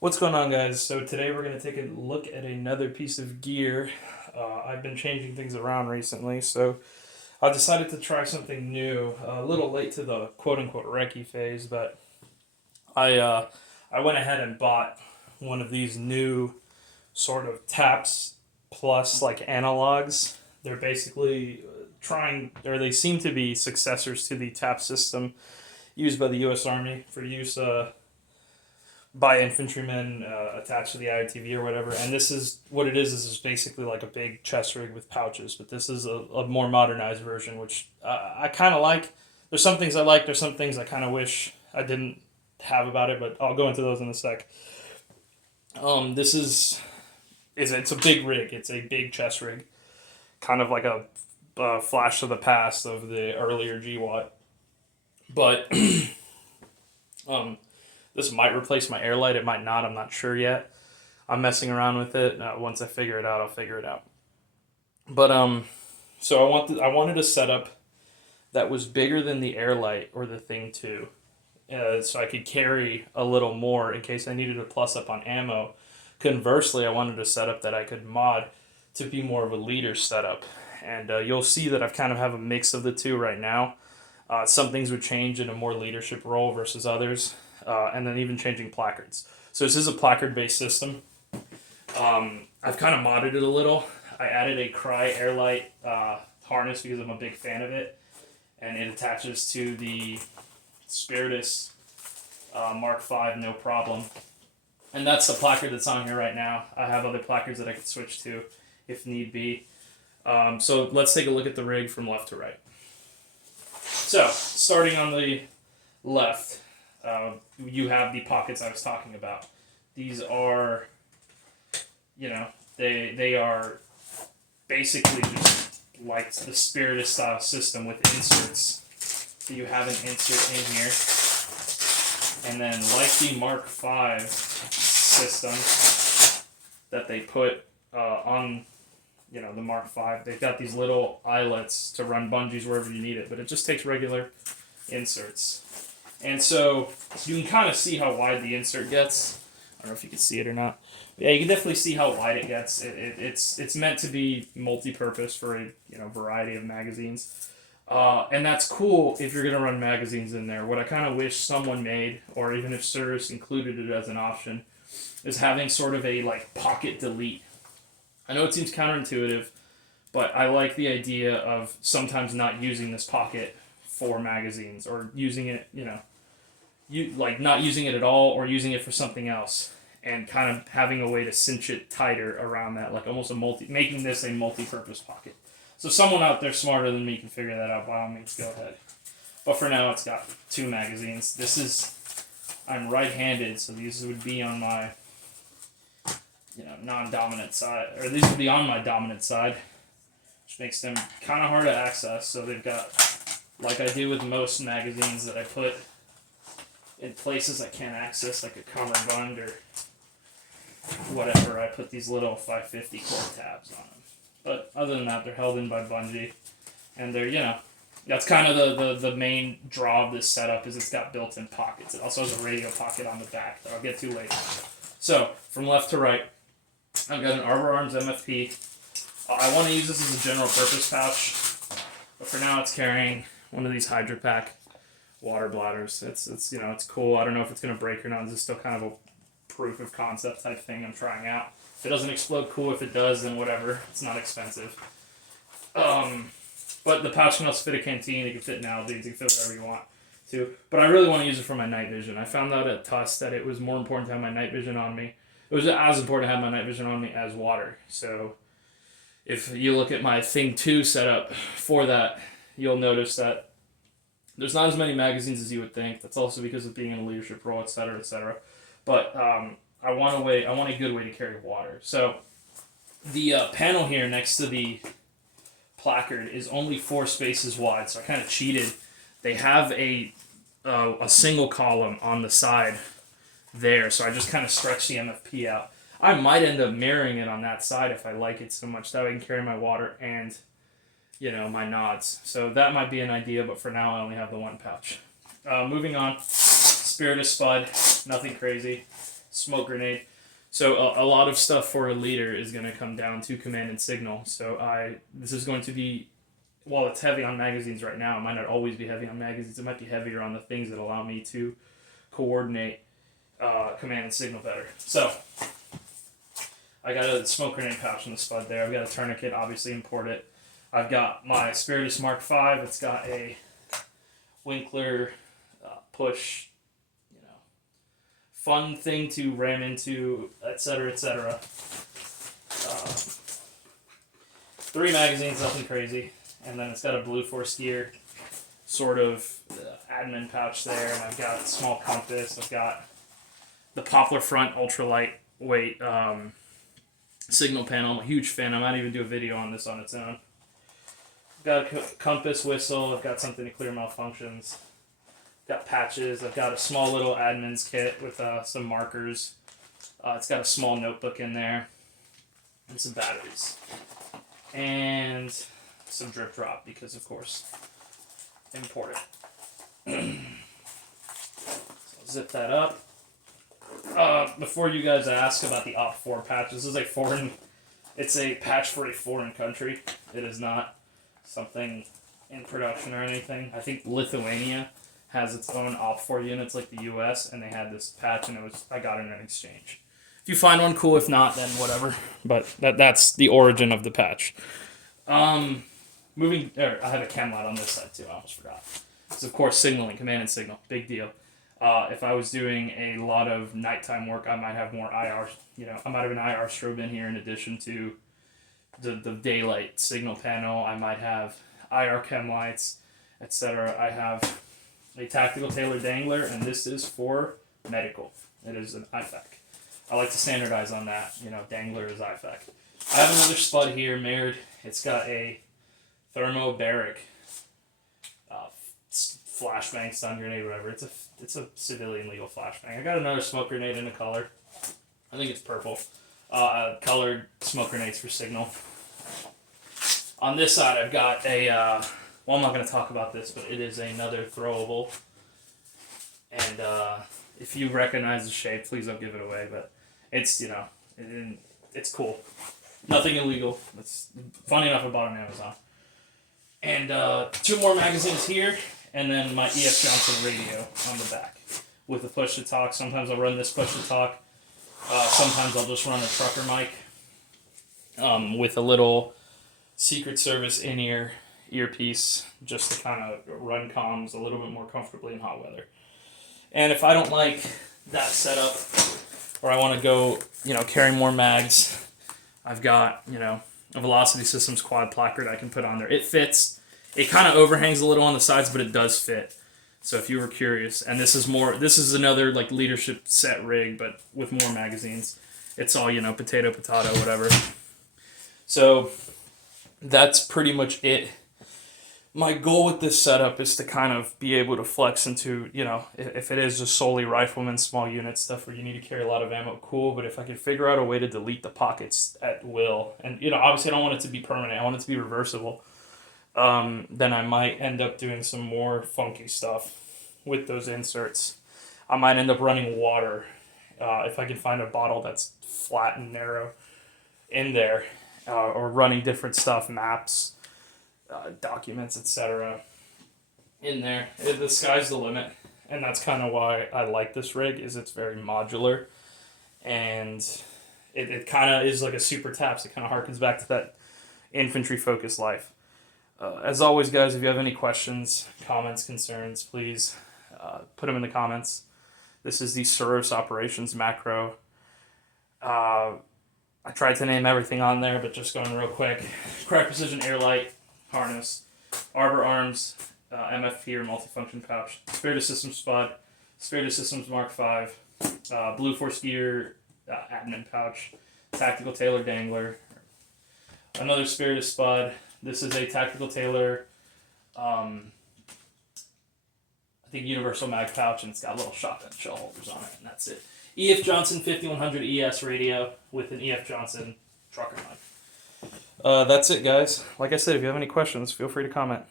What's going on, guys? So today we're going to take a look at another piece of gear. I've been changing things around recently, so I decided to try something new. A little late to the quote-unquote recce phase, but I uh, I went ahead and bought one of these new sort of taps plus like analogs. They're basically trying, or they seem to be successors to the tap system used by the U.S. Army for use by infantrymen attached to the IOTV or whatever. And this is what it is basically like a big chest rig with pouches, but this is a more modernized version, which I kind of like. There's some things I like. There's some things I kind of wish I didn't have about it, but I'll go into those in a sec. This is it's a big rig. It's a big chest rig, kind of like a flash of the past of the earlier GWAT. But um, this might replace my Airlight. It might not. I'm not sure yet. I'm messing around with it. Once I figure it out, I'll figure it out. But so I wanted a setup that was bigger than the Airlight or the Thing 2, so I could carry a little more in case I needed to plus up on ammo. Conversely, I wanted a setup that I could mod to be more of a leader setup, and you'll see that I've kind of have a mix of the two right now. Some things would change in a more leadership role versus others, and then even changing placards. So this is a placard-based system. I've kind of modded it a little. I added a Crye Airlite harness because I'm a big fan of it, and it attaches to the Spiritus Mark V, no problem. And that's the placard that's on here right now. I have other placards that I could switch to if need be. So let's take a look at the rig from left to right. So, starting on the left, you have the pockets I was talking about. These are, they are basically just like the Spiritus style system with inserts. So you have an insert in here. And then like the Mark V system that they put on the Mark V, they've got these little eyelets to run bungees wherever you need it, but it just takes regular inserts. And so you can kind of see how wide the insert gets. I don't know if you can see it or not. But yeah, you can definitely see how wide it gets. It's meant to be multi-purpose for a variety of magazines. And that's cool if you're going to run magazines in there. What I kind of wish someone made, or even if Surus included it as an option, is having sort of a pocket delete. I know it seems counterintuitive, but I like the idea of sometimes not using this pocket for magazines, or using it, not using it at all, or using it for something else, and kind of having a way to cinch it tighter around that, like almost making this a multi-purpose pocket. So someone out there smarter than me can figure that out. By all means, go ahead. But for now, it's got two magazines. I'm right-handed, so these would be on my non-dominant side, or these would be on my dominant side, which makes them kind of hard to access. So they've got, like I do with most magazines that I put in places I can't access, like a cummerbund or whatever, I put these little 550 core tabs on them. But other than that, they're held in by bungee, and they're, that's kind of the main draw of this setup, is it's got built-in pockets. It also has a radio pocket on the back that I'll get to later. So, from left to right, I've got an Arbor Arms MFP. I want to use this as a general purpose pouch, but for now it's carrying one of these Hydro Pack water bladders. It's cool. I don't know if it's going to break or not. This is still kind of a proof of concept type thing I'm trying out. If it doesn't explode, cool. If it does, then whatever. It's not expensive. But the pouch can also fit a canteen. It can fit an Aldi's. It can fit whatever you want to. But I really want to use it for my night vision. I found out at TUS that it was more important to have my night vision on me. It was as important to have my night vision on me as water. So if you look at my Thing 2 setup for that, you'll notice that there's not as many magazines as you would think. That's also because of being in a leadership role, etc., etc. But I want a good way to carry water. So the panel here next to the placard is only 4 spaces wide, so I kind of cheated. They have a single column on the side there, so I just kind of stretched the MFP out. I might end up mirroring it on that side if I like it so much. That way I can carry my water and, my nods. So that might be an idea, but for now I only have the one pouch. Moving on, Spiritus Spud, nothing crazy. smoke grenade. So a lot of stuff for a leader is going to come down to command and signal. So this is going to be, while it's heavy on magazines right now, it might not always be heavy on magazines. It might be heavier on the things that allow me to coordinate command and signal better. So I got a smoke grenade pouch in the spud there. I've got a tourniquet, obviously import it. I've got my Spiritus Mark V. It's got a Winkler push, fun thing to ram into, etc., etc. 3 magazines, nothing crazy. And then it's got a Blue Force gear sort of admin pouch there. And I've got a small compass. I've got the Poplar Front ultra lightweight signal panel. I'm a huge fan. I might even do a video on this on its own. I've got a compass whistle. I've got something to clear malfunctions. Got patches. I've got a small little admin's kit with some markers. It's got a small notebook in there and some batteries and some drip drop because, of course, import it. So zip that up. Before you guys ask about the Op4 patch, this is a foreign. It's a patch for a foreign country. It is not something in production or anything. I think Lithuania has its own Op4 units like the US, and they had this patch, and I got it in an exchange. If you find one, cool. If not, then whatever. But that's the origin of the patch. I have a chem light on this side too. I almost forgot. It's of course signaling, command and signal, big deal. If I was doing a lot of nighttime work, I might have more IR. I might have an IR strobe in here in addition to the daylight signal panel. I might have IR chem lights, etc. I have a tactical tailored dangler, and this is for medical. It is an IFAC. I like to standardize on that. Dangler is IFAC. I have another spud here, mirrored. It's got a thermobaric flashbang, stun grenade, whatever. It's a civilian legal flashbang. I got another smoke grenade in a color. I think it's purple. Colored smoke grenades for signal. On this side, I've got a. Well, I'm not going to talk about this, but it is another throwable. And if you recognize the shape, please don't give it away. But it's, it's cool. Nothing illegal. It's funny enough, I bought it on Amazon. And 2 more magazines here, and then my E.F. Johnson radio on the back with a push to talk. Sometimes I'll run this push to talk. Sometimes I'll just run a trucker mic with a little Secret Service in-ear earpiece just to kind of run comms a little bit more comfortably in hot weather. And if I don't like that setup, or I want to go, carry more mags, I've got, a Velocity Systems quad placard I can put on there. It fits. It kind of overhangs a little on the sides, but it does fit. So if you were curious, and this is another like leadership set rig, but with more magazines. It's all, potato, whatever. So that's pretty much it. My goal with this setup is to kind of be able to flex into, if it is just solely rifleman, small unit stuff where you need to carry a lot of ammo, cool. But if I can figure out a way to delete the pockets at will, and, obviously I don't want it to be permanent. I want it to be reversible. Then I might end up doing some more funky stuff with those inserts. I might end up running water if I can find a bottle that's flat and narrow in there, or running different stuff, maps, documents, etc. in there. The sky's the limit, and that's kind of why I like this rig. Is it's very modular, and it kind of is like a super taps. It kind of harkens back to that infantry focused life. As always, guys, if you have any questions, comments, concerns, please put them in the comments. This is the Surus Operations Macro. I tried to name everything on there, but just going real quick. Crye Precision Airlite harness, Arbor Arms, MFP or multifunction pouch, Spiritus Systems spud, Spiritus Systems Mark V, Blue Force gear, admin pouch, tactical tailor dangler, another Spiritus spud. This is a tactical tailor, I think universal mag pouch, and it's got little shotgun shell holders on it, and that's it. E.F. Johnson 5100 ES radio with an E.F. Johnson trucker mic. That's it, guys. Like I said, if you have any questions, feel free to comment.